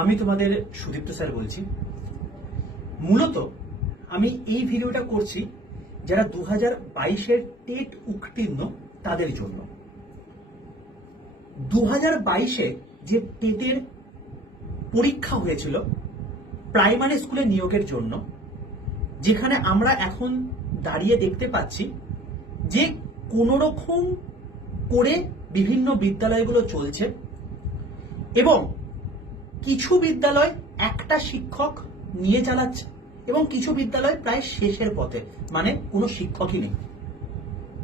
আমি তোমাদের সুদীপ্ত স্যার বলছি। মূলত আমি এই ভিডিওটা করছি যারা দু হাজার বাইশের টেট উত্তীর্ণ তাদের জন্য। দু হাজার বাইশে যে টেটের পরীক্ষা হয়েছিল প্রাইমারি স্কুলে নিয়োগের জন্য, যেখানে আমরা এখন দাঁড়িয়ে দেখতে পাচ্ছি যে কোনো রকম করে বিভিন্ন বিদ্যালয়গুলো চলছে এবং কিছু বিদ্যালয় একটা শিক্ষক নিয়ে চালাচ্ছে এবং কিছু বিদ্যালয় প্রায় শেষের পথে মানে কোনো শিক্ষকই নেই।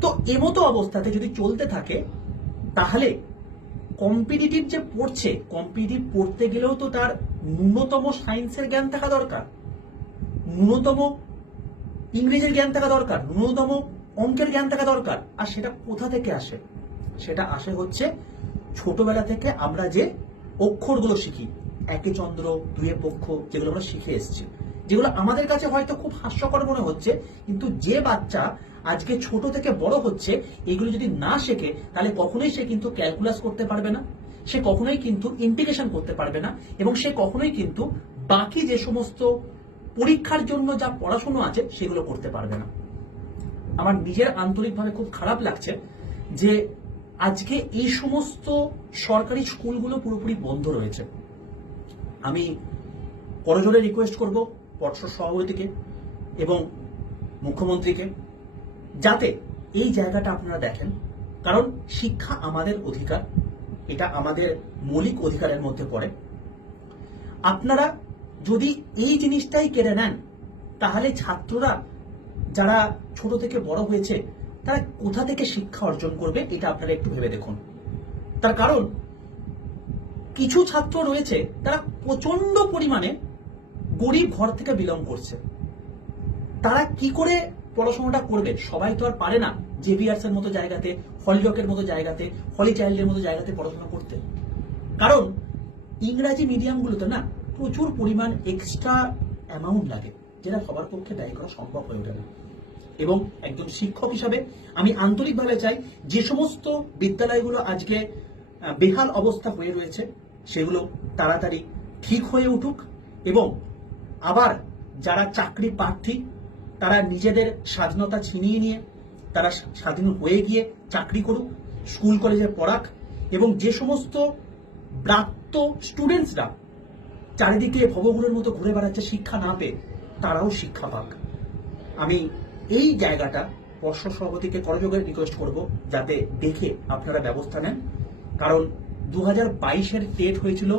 তো এমতো অবস্থাতে যদি চলতে থাকে, তাহলে কম্পিটিটিভ যে পড়ছে কম্পিটিটিভ পড়তে গেলেও তো তার ন্যূনতম সায়েন্সের জ্ঞান থাকা দরকার, ন্যূনতম ইংরেজির জ্ঞান থাকা দরকার, ন্যূনতম অঙ্কের জ্ঞান থাকা দরকার। আর সেটা কোথা থেকে আসে? সেটা আসে হচ্ছে ছোটবেলা থেকে আমরা যে অক্ষরগুলো শিখি একে চন্দ্র দুয়ে পক্ষ, যেগুলো আমরা শিখে এসেছি। যেগুলো আমাদের কাছে হয়তো খুব হাস্যকর মনে হচ্ছে, কিন্তু যে বাচ্চা আজকে ছোট থেকে বড় হচ্ছে, এগুলো যদি না শেখে, তাহলে কখনোই সে কিন্তু ক্যালকুলাস করতে পারবে না, সে কখনোই কিন্তু ইন্টিগ্রেশন করতে পারবে না, এবং সে কখনোই কিন্তু বাকি যে সমস্ত পরীক্ষার জন্য যা পড়াশুনো আছে, সেগুলো করতে পারবে না। আমার নিজের আন্তরিকভাবে খুব খারাপ লাগছে যে আজকে এই সমস্ত সরকারি স্কুলগুলো পুরোপুরি বন্ধ রয়েছে। আমি করজোরে রিকোয়েস্ট করব পর্ষদ সভাপতিকে এবং মুখ্যমন্ত্রীকে যাতে এই জায়গাটা আপনারা দেখেন। কারণ শিক্ষা আমাদের অধিকার, এটা আমাদের মৌলিক অধিকারের মধ্যে পড়ে। আপনারা যদি এই জিনিসটাই কেড়ে নেন, তাহলে ছাত্ররা যারা ছোট থেকে বড় হয়েছে, তারা কোথা থেকে শিক্ষা অর্জন করবে, এটা আপনারা একটু ভেবে দেখুন। তার কারণ কিছু ছাত্র রয়েছে, তারা প্রচণ্ড পরিমাণে গরিব ঘর থেকে বিলং করছে। তারা কি করে পড়াশোনাটা করবে? সবাই তো আর পারে না জেভিয়ার্স এর মতো জায়গাতে হলিডকের মতো জায়গাতে হলি চাইল্ডের মতো জায়গাতে পড়াশোনা করতে। কারণ ইংরাজি মিডিয়ামগুলোতে না প্রচুর পরিমাণ এক্সট্রা অ্যামাউন্ট লাগে, যেটা সবার পক্ষে ব্যয় করা সম্ভব হয়ে ওঠে না। এবং একজন শিক্ষক হিসাবে আমি আন্তরিকভাবে চাই যে সমস্ত বিদ্যালয়গুলো আজকে বেহাল অবস্থা হয়ে রয়েছে সেগুলো তাড়াতাড়ি ঠিক হয়ে উঠুক এবং আবার যারা চাকরি প্রার্থী, তারা নিজেদের স্বাধীনতা ছিনিয়ে নিয়ে, তারা স্বাধীন হয়ে গিয়ে চাকরি করুক, স্কুল কলেজে পড়াক এবং যে সমস্ত ব্রাত্য স্টুডেন্টসরা চারিদিকে ভবঘুরের মতো ঘুরে বেড়াচ্ছে শিক্ষা না পেয়ে, তারাও শিক্ষা পাক। আমি এই জায়গাটা পর্ষদ সভাপতিকে করযোগে রিকোয়েস্ট করব যাতে দেখে আপনারা ব্যবস্থা নেন। কারণ দু হাজার বাইশের টেট হয়েছিল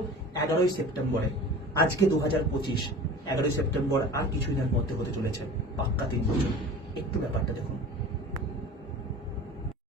এগারোই সেপ্টেম্বরে। আজকে দু হাজার পঁচিশ, এগারোই সেপ্টেম্বর আর কিছুদিনের মধ্যে হতে চলেছে পাক্কা তিন বছর। একটু ব্যাপারটা দেখুন।